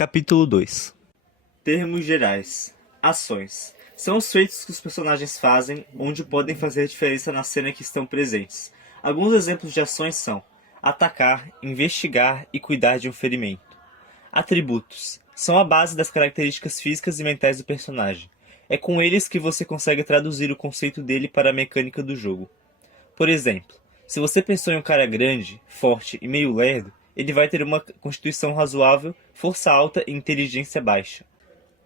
Capítulo 2. Termos gerais. Ações. São os feitos que os personagens fazem, onde podem fazer diferença na cena que estão presentes. Alguns exemplos de ações são atacar, investigar e cuidar de um ferimento. Atributos. São a base das características físicas e mentais do personagem. É com eles que você consegue traduzir o conceito dele para a mecânica do jogo. Por exemplo, se você pensou em um cara grande, forte e meio lerdo, ele vai ter uma constituição razoável, força alta e inteligência baixa.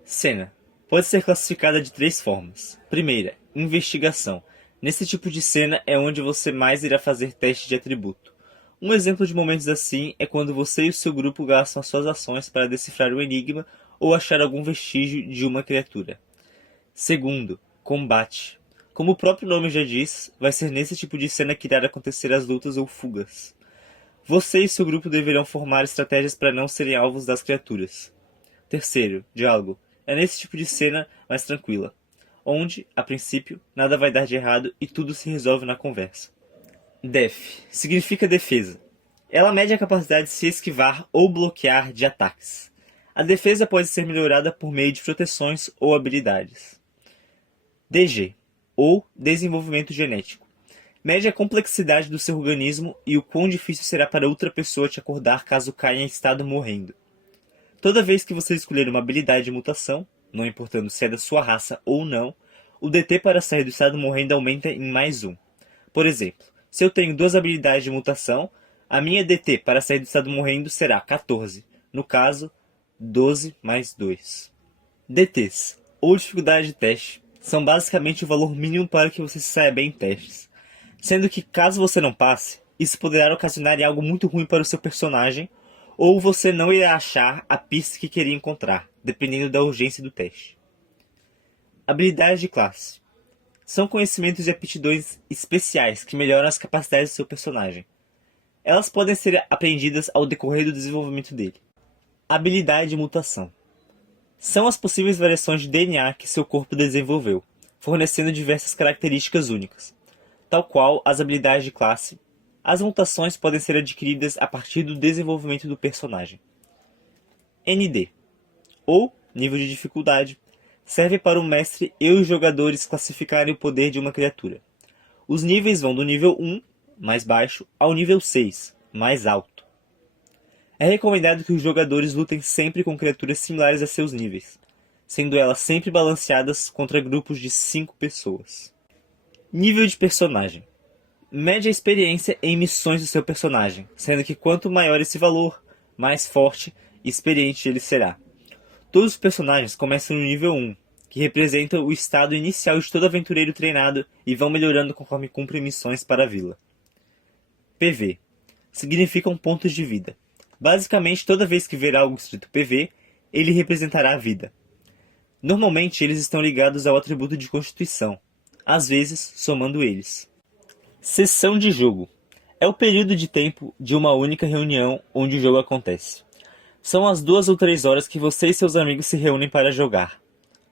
Cena. Pode ser classificada de 3 formas. Primeira, investigação. Nesse tipo de cena é onde você mais irá fazer teste de atributo. Um exemplo de momentos assim é quando você e o seu grupo gastam as suas ações para decifrar um enigma ou achar algum vestígio de uma criatura. Segundo, combate. Como o próprio nome já diz, vai ser nesse tipo de cena que irá acontecer as lutas ou fugas. Você e seu grupo deverão formar estratégias para não serem alvos das criaturas. Terceiro, diálogo. É nesse tipo de cena mais tranquila, onde, a princípio, nada vai dar de errado e tudo se resolve na conversa. Def significa defesa. Ela mede a capacidade de se esquivar ou bloquear de ataques. A defesa pode ser melhorada por meio de proteções ou habilidades. DG, ou desenvolvimento genético. Mede a complexidade do seu organismo e o quão difícil será para outra pessoa te acordar caso caia em estado morrendo. Toda vez que você escolher uma habilidade de mutação, não importando se é da sua raça ou não, o DT para sair do estado morrendo aumenta em mais 1. Por exemplo, se eu tenho 2 habilidades de mutação, a minha DT para sair do estado morrendo será 14, no caso, 12 mais 2. DTs, ou dificuldade de teste, são basicamente o valor mínimo para que você se saia bem em testes. Sendo que, caso você não passe, isso poderá ocasionar algo muito ruim para o seu personagem, ou você não irá achar a pista que queria encontrar, dependendo da urgência do teste. Habilidades de classe. São conhecimentos e aptidões especiais que melhoram as capacidades do seu personagem. Elas podem ser aprendidas ao decorrer do desenvolvimento dele. Habilidade de mutação. São as possíveis variações de DNA que seu corpo desenvolveu, fornecendo diversas características únicas. Tal qual as habilidades de classe, as mutações podem ser adquiridas a partir do desenvolvimento do personagem. ND, ou nível de dificuldade, serve para o mestre e os jogadores classificarem o poder de uma criatura. Os níveis vão do nível 1, mais baixo, ao nível 6, mais alto. É recomendado que os jogadores lutem sempre com criaturas similares a seus níveis, sendo elas sempre balanceadas contra grupos de 5 pessoas. Nível de personagem. Mede a experiência em missões do seu personagem, sendo que quanto maior esse valor, mais forte e experiente ele será. Todos os personagens começam no nível 1, que representa o estado inicial de todo aventureiro treinado e vão melhorando conforme cumprem missões para a vila. PV. Significam pontos de vida. Basicamente, toda vez que ver algo escrito PV, ele representará a vida. Normalmente, eles estão ligados ao atributo de constituição, às vezes somando eles. Sessão de jogo. É o período de tempo de uma única reunião onde o jogo acontece. São as 2 ou 3 horas que você e seus amigos se reúnem para jogar.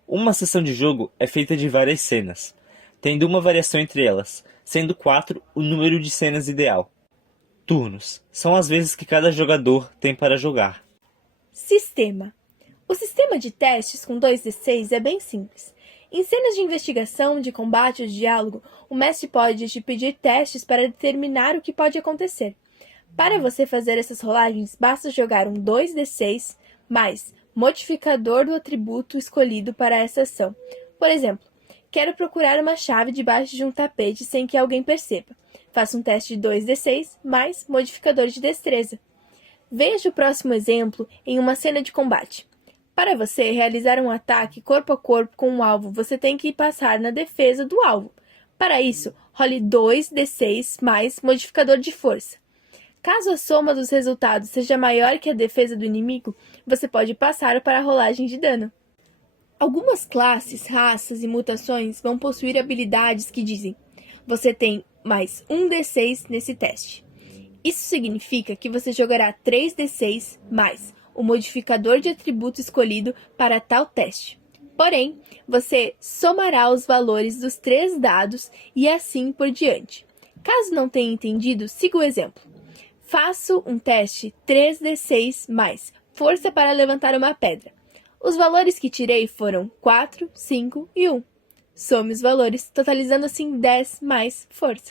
Uma sessão de jogo é feita de várias cenas, tendo uma variação entre elas, sendo 4 o número de cenas ideal. Turnos. São as vezes que cada jogador tem para jogar. Sistema. O sistema de testes com 2d6 é bem simples. Em cenas de investigação, de combate ou de diálogo, o mestre pode te pedir testes para determinar o que pode acontecer. Para você fazer essas rolagens, basta jogar um 2d6 mais modificador do atributo escolhido para essa ação. Por exemplo, quero procurar uma chave debaixo de um tapete sem que alguém perceba. Faça um teste de 2d6 mais modificador de destreza. Veja o próximo exemplo em uma cena de combate. Para você realizar um ataque corpo a corpo com um alvo, você tem que passar na defesa do alvo. Para isso, role 2d6 mais modificador de força. Caso a soma dos resultados seja maior que a defesa do inimigo, você pode passar para a rolagem de dano. Algumas classes, raças e mutações vão possuir habilidades que dizem: você tem mais 1d6 nesse teste. Isso significa que você jogará 3d6 mais o modificador de atributo escolhido para tal teste. Porém, você somará os valores dos 3 dados e assim por diante. Caso não tenha entendido, siga o exemplo. Faço um teste 3d6 mais força para levantar uma pedra. Os valores que tirei foram 4, 5 e 1. Some os valores, totalizando assim 10 mais força.